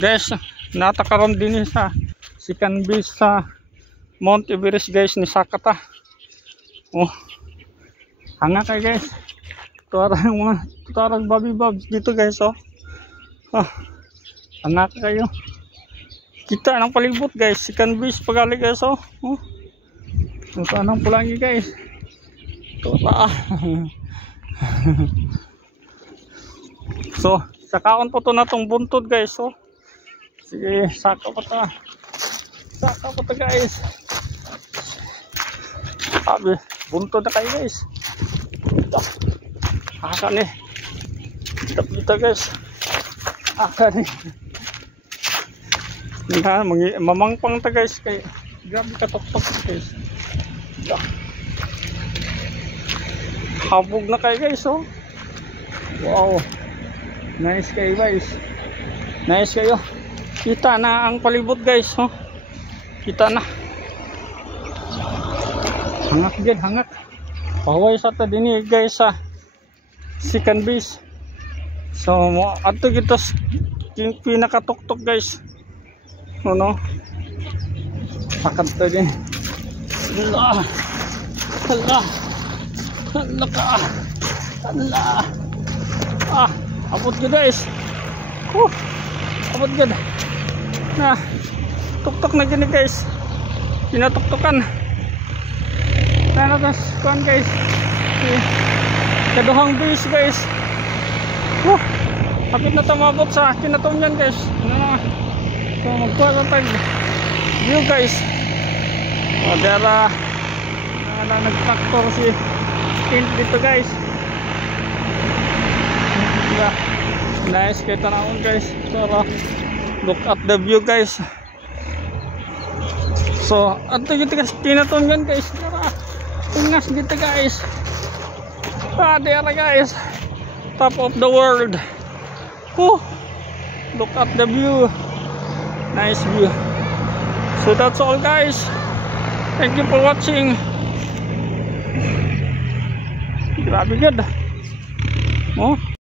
Guys, natakaroon din sa second base sa Mount Everest guys ni Sakata. Oh, hanga kayo guys. Tuwarang baby bobs dito guys. Oh, hanga kayo. Kita ng palibot guys. Second base pagali guys. Oh, ito anong pulangi guys. Ito So, sakaon po to na tong buntod guys. Oh. Sige, saka pa ta. Saka pa ta guys. Sabi, buntod na kayo guys. Aka ni. Dito guys. Aka ni. Mamangpang ta guys. Kaya, grabe katok-tok guys. Habog na kayo guys. Oh. Wow. Nice kayo guys. Nice kayo. Kita na ang palibot guys. Oh. Kita na. Hangak din, hangak. Pahuway sa ta din guys sa second base. So, ato kita pinakatuktok guys. No. Pakat to din. Allah. Allah. Allah ka. Allah. Abot ko guys. Abot ko. Nah, tuktok na gini guys. Pinatuktokan. Natas kuan guys. Kaduhang base guys. Kapit na tumabot sa kinatumyan guys. So magkuha sa tag view guys. Dara nag-factor si tint dito guys. Nice kayo tanawon guys. So look at the view guys. So ato gitu guys, kinatumyan guys. Tungas gitu guys. There guys, top of the world. Look at the view. Nice view. So that's all guys. Thank you for watching. Grabe good.